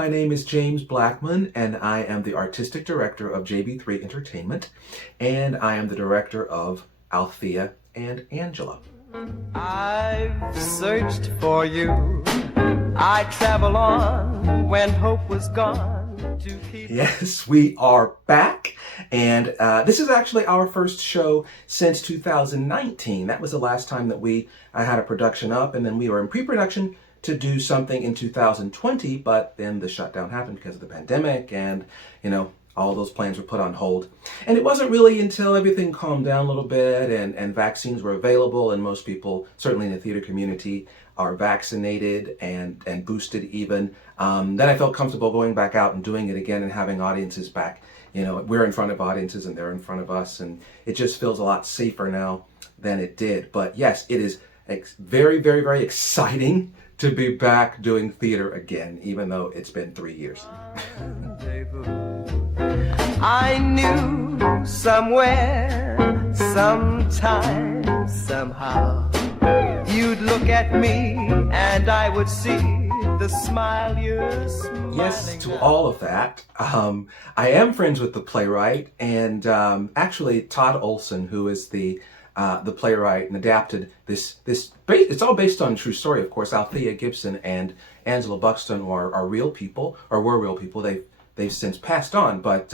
my name is James Blackmon, and I am the Artistic Director of JB3 Entertainment, and I am the Director of Althea and Angela. I've searched for you. I travel on when hope was gone. Yes, we are back, and this is actually our first show since 2019. That was the last time that we had a production up, and then we were in pre-production to do something in 2020, but then the shutdown happened because of the pandemic, and all those plans were put on hold. And it wasn't really until everything calmed down a little bit and vaccines were available, and most people, certainly in the theater community, are vaccinated and boosted even, then I felt comfortable going back out and doing it again and having audiences back. We're in front of audiences and they're in front of us, and it just feels a lot safer now than it did. But yes, it is very, very, very exciting to be back doing theater again, even though it's been 3 years. I knew somewhere, sometime, somehow, you'd look at me and I would see the smile you're smiling. Yes, to all of that. I am friends with the playwright, and actually Todd Olson, who is the playwright and adapted this. It's all based on a true story, of course. Althea Gibson and Angela Buxton are real people, or were real people. They've since passed on, but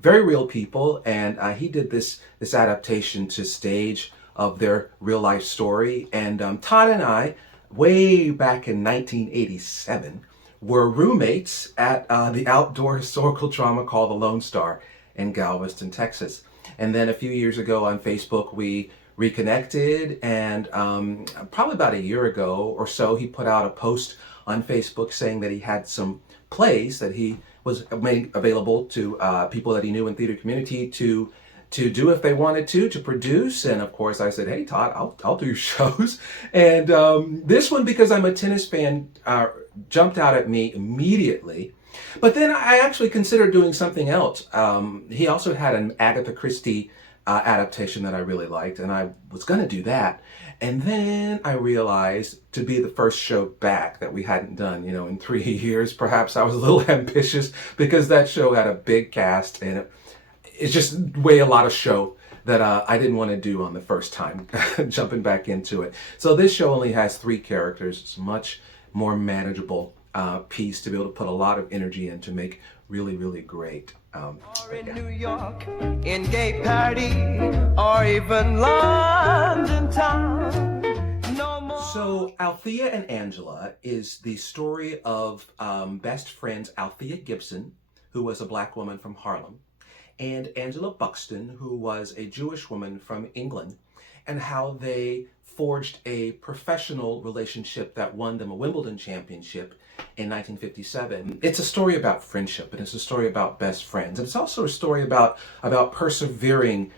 very real people. And he did this adaptation to stage of their real life story. And Todd and I, way back in 1987, were roommates at the outdoor historical drama called The Lone Star in Galveston, Texas. And then a few years ago on Facebook, we reconnected, and probably about a year ago or so, he put out a post on Facebook saying that he had some plays that he was made available to people that he knew in theater community to do if they wanted to produce. And of course I said, hey Todd, I'll do your shows. And this one, because I'm a tennis fan, jumped out at me immediately. But then I actually considered doing something else. He also had an Agatha Christie adaptation that I really liked, and I was going to do that. And then I realized, to be the first show back that we hadn't done, in 3 years, perhaps I was a little ambitious, because that show had a big cast, and it's just way a lot of show that I didn't want to do on the first time, jumping back into it. So this show only has 3 characters. It's much more manageable piece to be able to put a lot of energy in to make really, really great. Or in New York, in gay party, or even London town. No more. So Althea and Angela is the story of best friends Althea Gibson, who was a black woman from Harlem, and Angela Buxton, who was a Jewish woman from England, and how they forged a professional relationship that won them a Wimbledon championship in 1957. It's a story about friendship, and it's a story about best friends. And it's also a story about persevering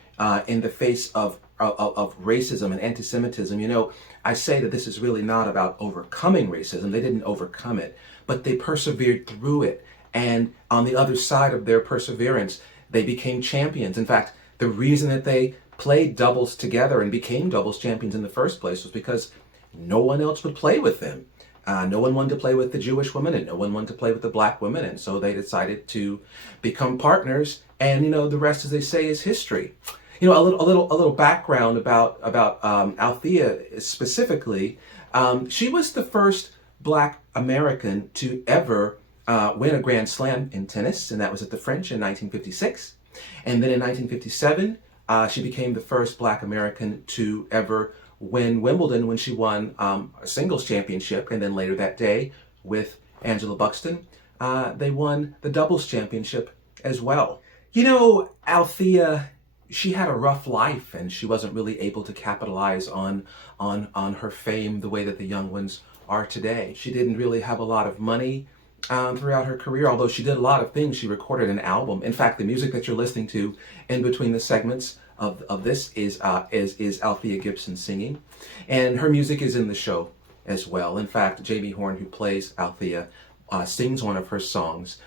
in the face of racism and anti-Semitism. I say that this is really not about overcoming racism. They didn't overcome it, but they persevered through it. And on the other side of their perseverance, they became champions. In fact, the reason that they played doubles together and became doubles champions in the first place was because no one else would play with them. No one wanted to play with the Jewish woman, and no one wanted to play with the black women, and so they decided to become partners. And the rest, as they say, is history. A little background about Althea specifically. She was the first Black American to ever win a Grand Slam in tennis, and that was at the French in 1956. And then in 1957, she became the first Black American to ever win Wimbledon when she won a singles championship. And then later that day, with Angela Buxton, they won the doubles championship as well. Althea, she had a rough life, and she wasn't really able to capitalize on her fame the way that the young ones are today. She didn't really have a lot of money throughout her career, although she did a lot of things. She recorded an album. In fact, the music that you're listening to in between the segments of this is Althea Gibson singing, and her music is in the show as well. In fact, Jamie Horn, who plays Althea, sings one of her songs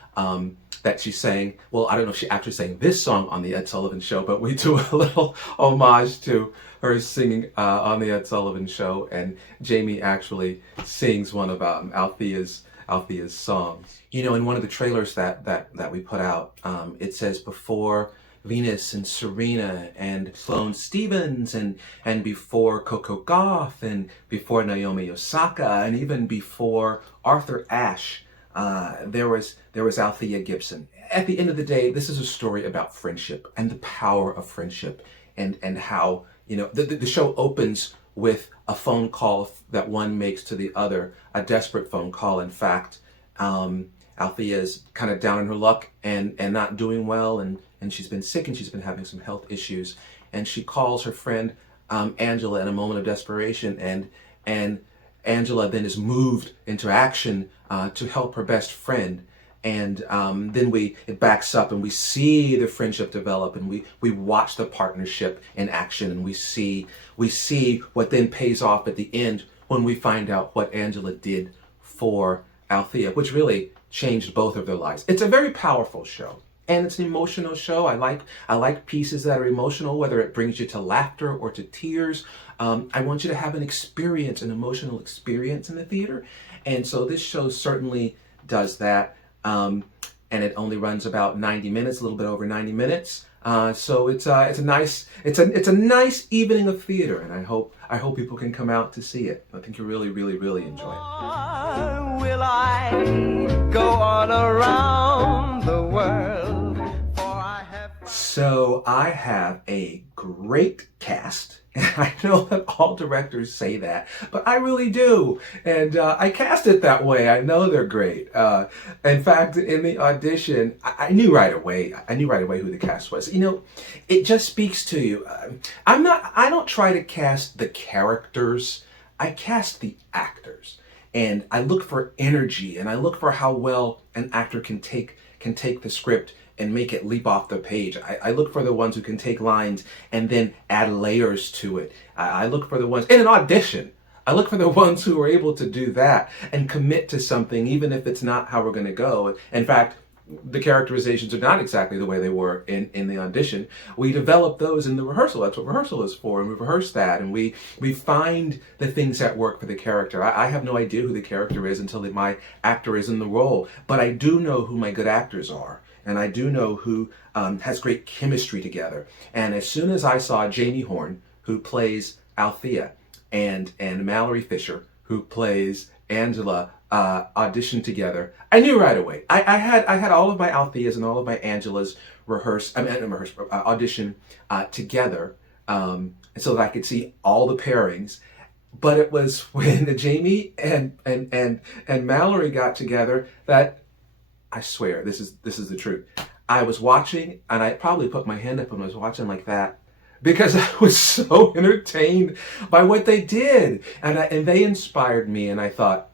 that she sang. Well, I don't know if she actually sang this song on the Ed Sullivan Show, but we do a little homage to her singing on the Ed Sullivan Show, and Jamie actually sings one of Althea's Althea's songs. You know, in one of the trailers that we put out, it says before Venus and Serena and Sloane Stevens and before Coco Gauff and before Naomi Osaka and even before Arthur Ashe, there was Althea Gibson. At the end of the day, this is a story about friendship and the power of friendship and how, you know, the show opens with a phone call that one makes to the other, a desperate phone call. In fact, Althea is kind of down on her luck and not doing well, and she's been sick and she's been having some health issues. And she calls her friend Angela in a moment of desperation, and Angela then is moved into action to help her best friend. And then it backs up and we see the friendship develop, and we watch the partnership in action, and we see what then pays off at the end when we find out what Angela did for Althea, which really changed both of their lives. It's a very powerful show, and it's an emotional show. I like pieces that are emotional, whether it brings you to laughter or to tears. I want you to have an emotional experience in the theater, and so this show certainly does that. And it only runs about 90 minutes, a little bit over 90 minutes. So it's a nice evening of theater, and I hope people can come out to see it. I think you really enjoy it. Will I go on around the world? For I have. So I have a great cast. I know that all directors say that, but I really do. And I cast it that way. I know they're great. In fact, in the audition, I knew right away who the cast was. You know, it just speaks to you. I don't try to cast the characters. I cast the actors. And I look for energy, and I look for how well an actor can take the script and make it leap off the page. I look for the ones who can take lines and then add layers to it. I look for the ones in an audition. I look for the ones who are able to do that and commit to something, even if it's not how we're going to go. In fact, the characterizations are not exactly the way they were in the audition. We develop those in the rehearsal. That's what rehearsal is for, and we rehearse that, and we find the things that work for the character. I have no idea who the character is until my actor is in the role, but I do know who my good actors are. And I do know who has great chemistry together. And as soon as I saw Jamie Horn, who plays Althea, and Mallory Fisher, who plays Angela, audition together, I knew right away. I had all of my Altheas and all of my Angelas audition together, so that I could see all the pairings. But it was when Jamie and Mallory got together that, I swear, this is the truth. I was watching, and I probably put my hand up and was watching like that because I was so entertained by what they did, and they inspired me. And I thought,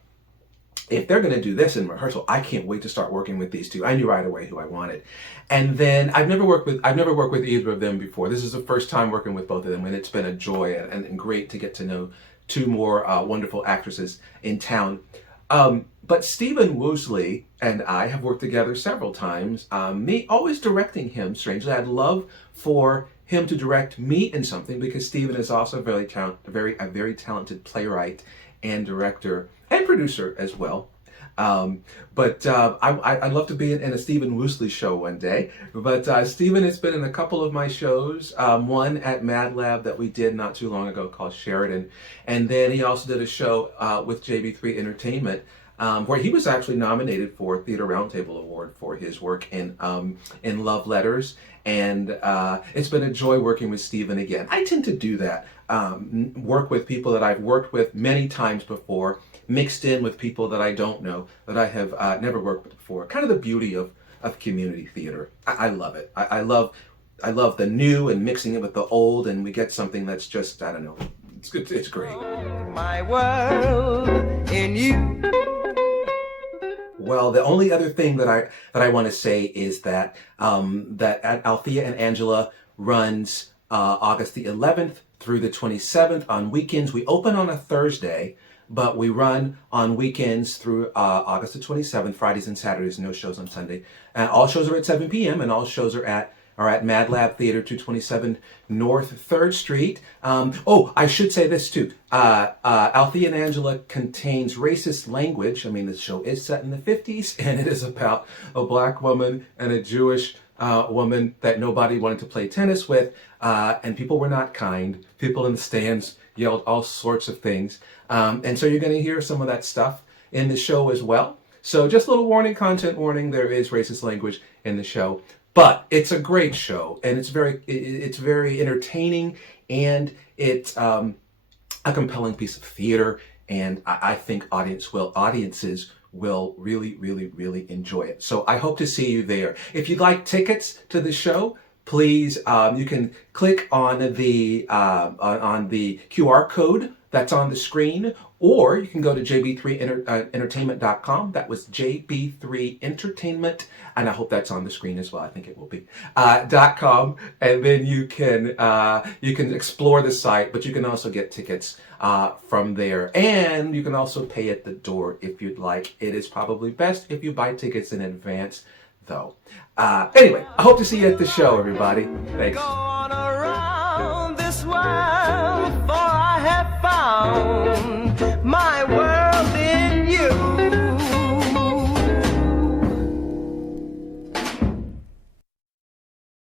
if they're going to do this in rehearsal, I can't wait to start working with these two. I knew right away who I wanted. And then I've never worked with either of them before. This is the first time working with both of them, and it's been a joy and great to get to know two more wonderful actresses in town. But Stephen Woosley and I have worked together several times, me always directing him, strangely. I'd love for him to direct me in something, because Stephen is also a very talented playwright and director and producer as well. But I'd love to be in a Stephen Woosley show one day. But Stephen has been in a couple of my shows, one at Mad Lab that we did not too long ago called Sheridan. And then he also did a show with JB3 Entertainment, where he was actually nominated for a Theater Roundtable Award for his work in Love Letters. And it's been a joy working with Stephen again. I tend to do that, work with people that I've worked with many times before, mixed in with people that I don't know, that I have never worked with before. Kind of the beauty of community theater. I love it. I love the new and mixing it with the old, and we get something that's just, I don't know, it's good. It's great. My world in you. Well, the only other thing that I want to say is that Althea and Angela runs August the 11th through the 27th on weekends. We open on a Thursday, but we run on weekends through August the 27th, Fridays and Saturdays, no shows on Sunday. And all shows are at 7 p.m. and all shows are at are at Mad Lab Theater, 227 North 3rd Street. Oh, I should say this too. Althea and Angela contains racist language. I mean, the show is set in the 50s, and it is about a black woman and a Jewish woman that nobody wanted to play tennis with, and people were not kind. People in the stands yelled all sorts of things. And so you're going to hear some of that stuff in the show as well. So just a little warning, content warning, there is racist language in the show. But it's a great show, and it's very entertaining, and it's a compelling piece of theater, and I think audiences will really, really, really enjoy it. So I hope to see you there. If you'd like tickets to the show, please, you can click on the QR code that's on the screen, or you can go to jb3entertainment.com. That was jb3entertainment, and I hope that's on the screen as well. I think it will be .com, and then you can explore the site, but you can also get tickets from there, and you can also pay at the door if you'd like. It is probably best if you buy tickets in advance, though. Anyway, I hope to see you at the show, everybody. Thanks. For I have found my way.